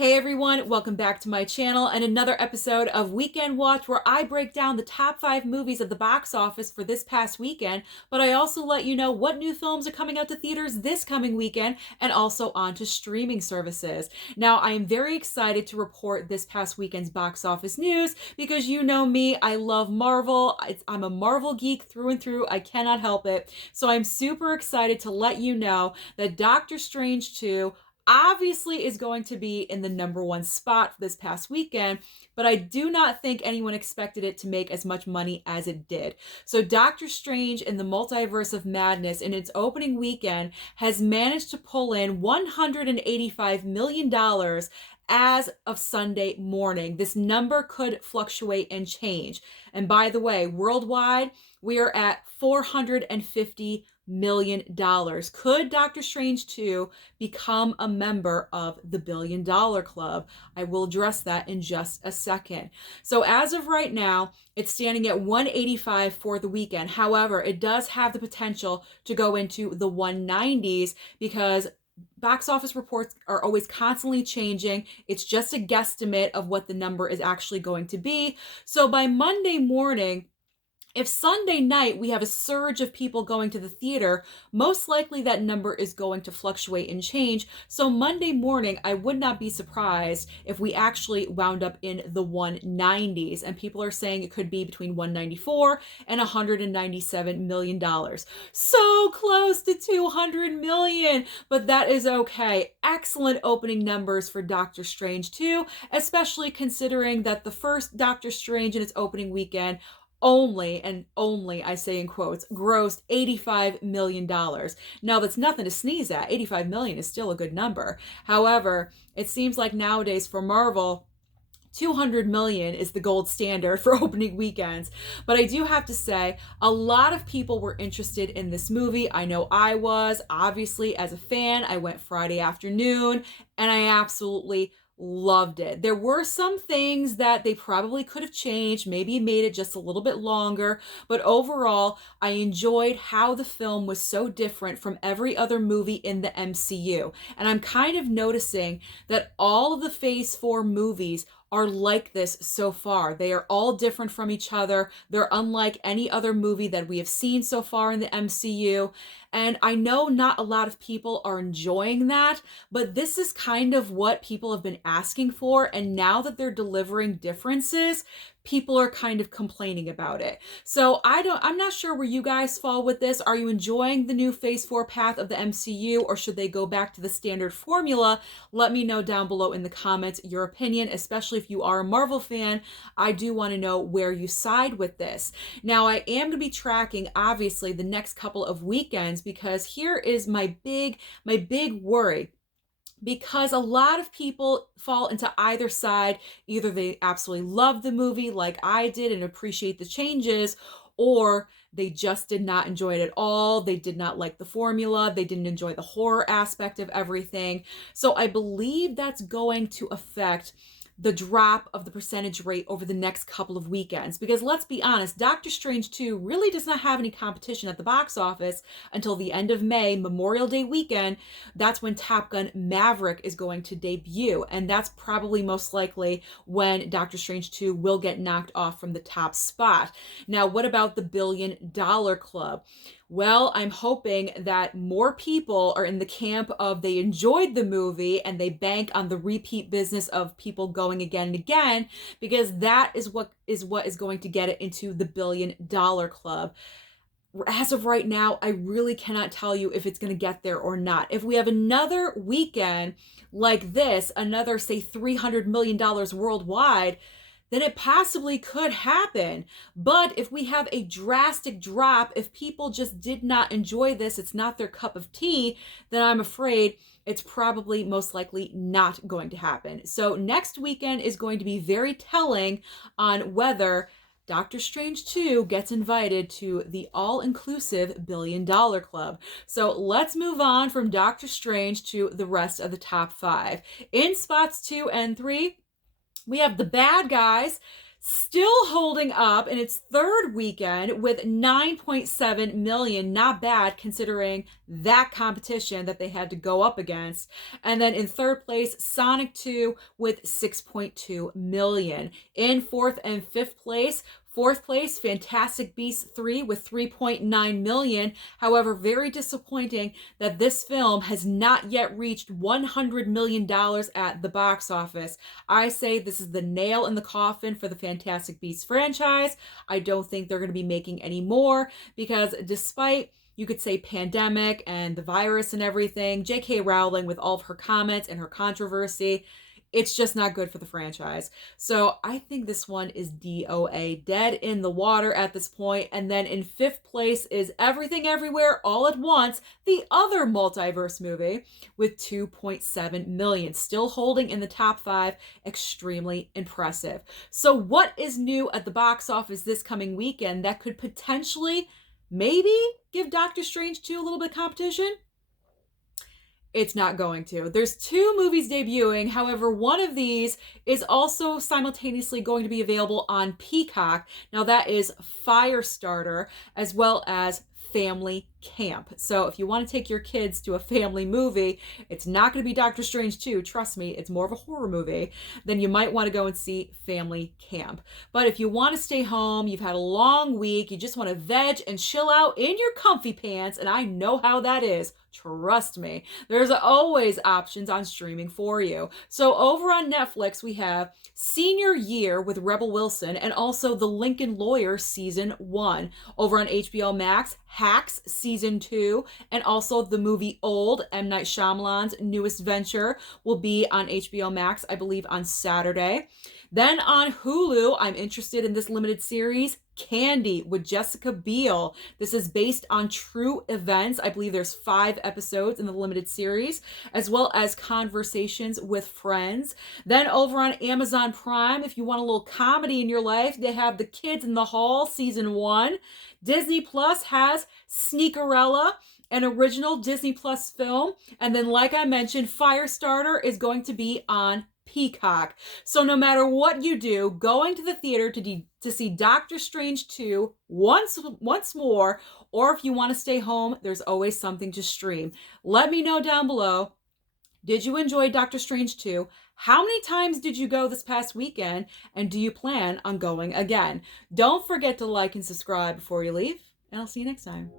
Hey everyone, welcome back to my channel and another episode of Weekend Watch where I break down the top 5 movies at the box office for this past weekend, but I also let you know what new films are coming out to theaters this coming weekend and also onto streaming services. Now, I am very excited to report this past weekend's box office news because you know me, I love Marvel. I'm a Marvel geek through and through. I cannot help it. So I'm super excited to let you know that Doctor Strange 2 obviously is going to be in the #1 spot this past weekend, but I do not think anyone expected it to make as much money as it did. So Doctor Strange in the Multiverse of Madness in its opening weekend has managed to pull in $185 million as of Sunday morning. This number could fluctuate and change. And by the way, worldwide, we are at $450 million. Could Doctor Strange 2 become a member of the $1 billion club? I will address that in just a second. So as of right now, it's standing at 185 for the weekend. However, it does have the potential to go into the 190s because box office reports are always constantly changing. It's just a guesstimate of what the number is actually going to be. So by Monday morning, if Sunday night we have a surge of people going to the theater, most likely that number is going to fluctuate and change. So Monday morning, I would not be surprised if we actually wound up in the 190s. And people are saying it could be between 194 and $197 million. So close to 200 million, but that is okay. Excellent opening numbers for Doctor Strange 2, especially considering that the first Doctor Strange in its opening weekend only, and only, I say in quotes, grossed $85 million. Now, that's nothing to sneeze at. $85 million is still a good number. However, it seems like nowadays for Marvel, 200 million is the gold standard for opening weekends. But I do have to say, a lot of people were interested in this movie. I know I was. Obviously, as a fan, I went Friday afternoon, and I absolutely loved it. There were some things that they probably could have changed, maybe made it just a little bit longer, but overall, I enjoyed how the film was so different from every other movie in the MCU. And I'm kind of noticing that all of the Phase 4 movies are like this so far. They are all different from each other. They're unlike any other movie that we have seen so far in the MCU. And I know not a lot of people are enjoying that, but this is kind of what people have been asking for. And now that they're delivering differences, people are kind of complaining about it. So I'm not sure where you guys fall with this. Are you enjoying the new Phase 4 path of the MCU, or should they go back to the standard formula? Let me know down below in the comments your opinion, especially if you are a Marvel fan. I do want to know where you side with this. Now, I am going to be tracking, obviously, the next couple of weekends because here is my big worry. Because a lot of people fall into either side. Either they absolutely love the movie like I did and appreciate the changes, or they just did not enjoy it at all. They did not like the formula. They didn't enjoy the horror aspect of everything. So I believe that's going to affect the drop of the percentage rate over the next couple of weekends. Because let's be honest, Doctor Strange 2 really does not have any competition at the box office until the end of May, Memorial Day weekend. That's when Top Gun Maverick is going to debut. And that's probably most likely when Doctor Strange 2 will get knocked off from the top spot. Now, what about the $1 billion club? Well, I'm hoping that more people are in the camp of they enjoyed the movie and they bank on the repeat business of people going again and again, because that is what is going to get it into the $1 billion club. As of right now, I really cannot tell you if it's going to get there or not. If we have another weekend like this, another, say, $300 million worldwide, then it possibly could happen. But if we have a drastic drop, if people just did not enjoy this, it's not their cup of tea, then I'm afraid it's probably most likely not going to happen. So next weekend is going to be very telling on whether Doctor Strange 2 gets invited to the all-inclusive $1 billion club. So let's move on from Doctor Strange to the rest of the top 5. In spots 2 and 3, we have The Bad Guys, Still holding up in its third weekend with 9.7 million. Not bad considering that competition that they had to go up against. And then in third place, Sonic 2 with 6.2 million. In fourth and fifth place, fourth place, Fantastic Beasts 3 with 3.9 million. However, very disappointing that this film has not yet reached $100 million at the box office. I say this is the nail in the coffin for the Fantastic Beasts franchise. I don't think they're going to be making any more because despite, you could say, pandemic and the virus and everything, J.K. Rowling with all of her comments and her controversy, it's just not good for the franchise. So I think this one is DOA, dead in the water at this point. And then in fifth place is Everything Everywhere All at Once, the other multiverse movie, with 2.7 million. Still holding in the top 5. Extremely impressive. So what is new at the box office this coming weekend that could potentially maybe give Doctor Strange 2 a little bit of competition? It's not going to. There's 2 movies debuting. However, one of these is also simultaneously going to be available on Peacock. Now that is Firestarter as well as Family Camp. So if you want to take your kids to a family movie, it's not going to be Doctor Strange 2, trust me, it's more of a horror movie, then you might want to go and see Family Camp. But if you want to stay home, you've had a long week, you just want to veg and chill out in your comfy pants, and I know how that is, trust me, there's always options on streaming for you. So over on Netflix, we have Senior Year with Rebel Wilson and also The Lincoln Lawyer Season 1. Over on HBO Max, Hacks Season 2, and also the movie Old, M. Night Shyamalan's newest venture, will be on HBO Max, I believe, on Saturday. Then on Hulu, I'm interested in this limited series, Candy with Jessica Biel. This is based on true events. I believe there's 5 episodes in the limited series, as well as Conversations with Friends. Then over on Amazon Prime, if you want a little comedy in your life, they have The Kids in the Hall Season 1. Disney Plus has Sneakerella, an original Disney Plus film. And then, like I mentioned, Firestarter is going to be on Peacock. So no matter what you do, going to the theater to see Doctor Strange 2 once more, or if you want to stay home, there's always something to stream. Let me know down below. Did you enjoy Doctor Strange 2? How many times did you go this past weekend? And do you plan on going again? Don't forget to like and subscribe before you leave, and I'll see you next time.